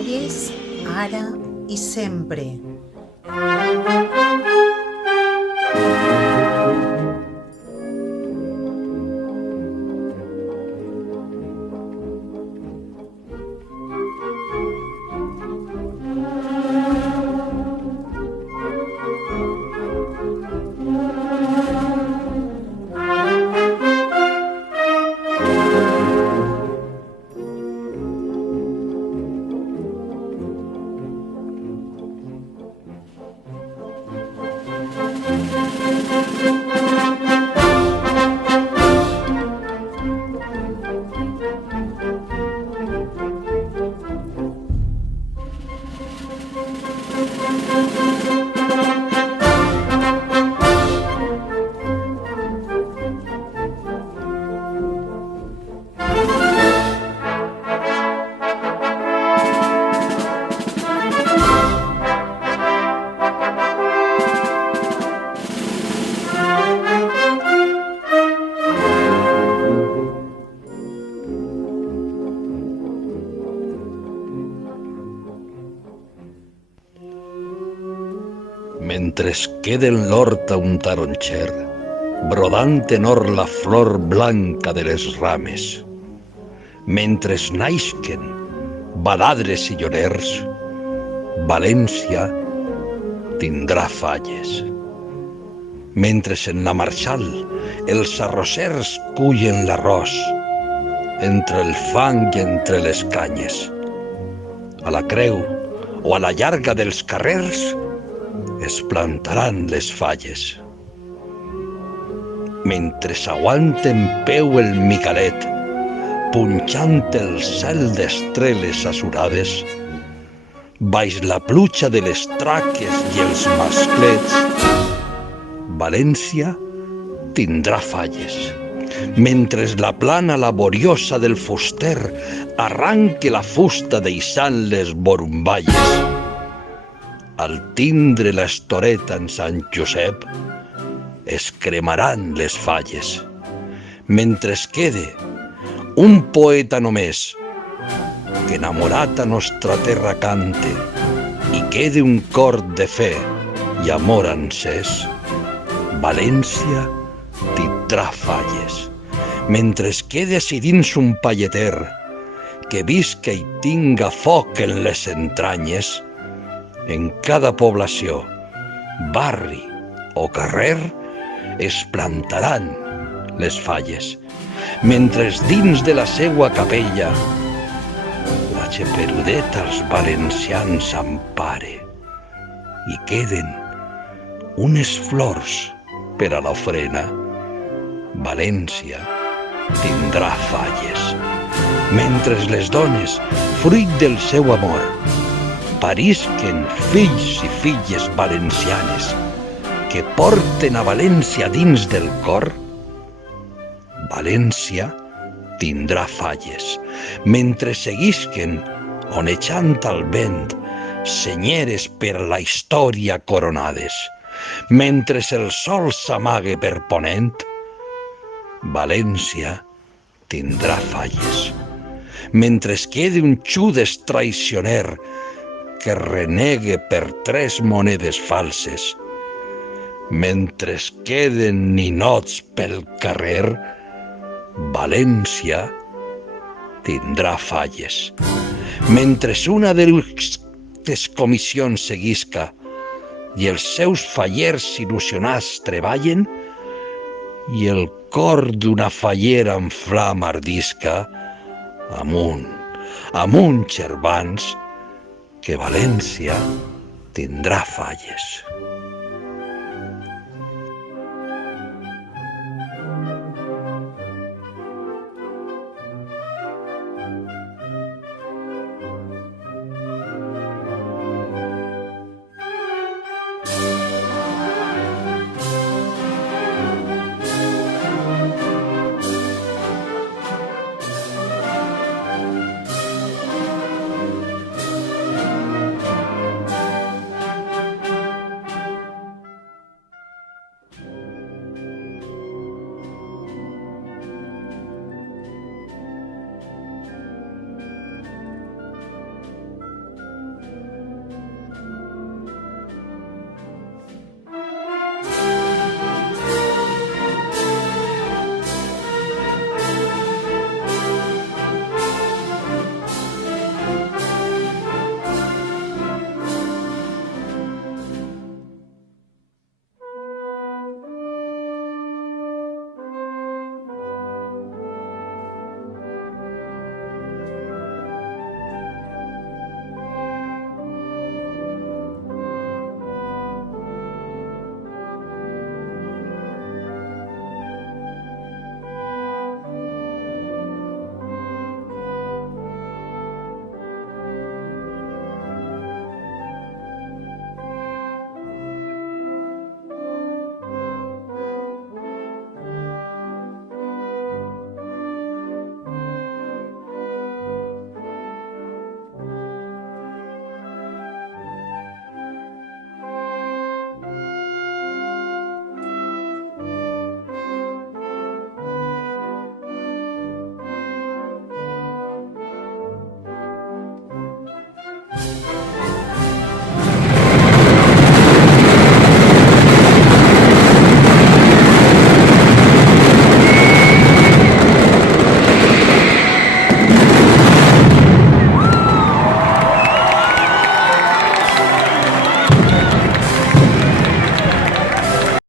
falles ara i sempre. Mentre es queda en l'horta un taronxer, brodant en or la flor blanca de les rames, mentre es naixquen baladres i llorers, València tindrà falles. Mentre en la marxal els arrossers cullen l'arròs, entre el fang i entre les canyes, a la creu o a la llarga dels carrers es plantaran les falles. Mentre s'aguanta en peu el micalet, punxant el cel d'estreles azurades, baix la pluja de les traques i els masclets, València tindrà falles. Mentre la plana laboriosa del fuster arranque la fusta deixant les borumballes, al tindre l'estoreta en Sant Josep, es cremaran les falles. Mentre es quede un poeta només, que enamorat a nostra terra cante, i quede un cor de fe i amor encès, València tindrà falles. Mentre es quede si dins un palleter, que visca i tinga foc en les entranyes, en cada població, barri o carrer es plantaran les falles, mentre dins de la seua capella la xeperudeta als valencians empare i queden unes flors per a l'ofrena, València tindrà falles. Mentre les dones, fruit del seu amor, parisquen fills i filles valencianes que porten a València dins del cor, València tindrà falles. Mentre seguisquen onejant al vent senyeres per la història coronades, mentre el sol s'amague per ponent, València tindrà falles. Mentre es quede un Judes traicioner que renegue per 3 monedes falses, mentre es queden ninots pel carrer, València tindrà falles. Mentre una de les comissions seguisca i els seus fallers il·lusionats treballen i el cor d'una fallera en flama ardisca, amunt, germans, que València tindrà falles.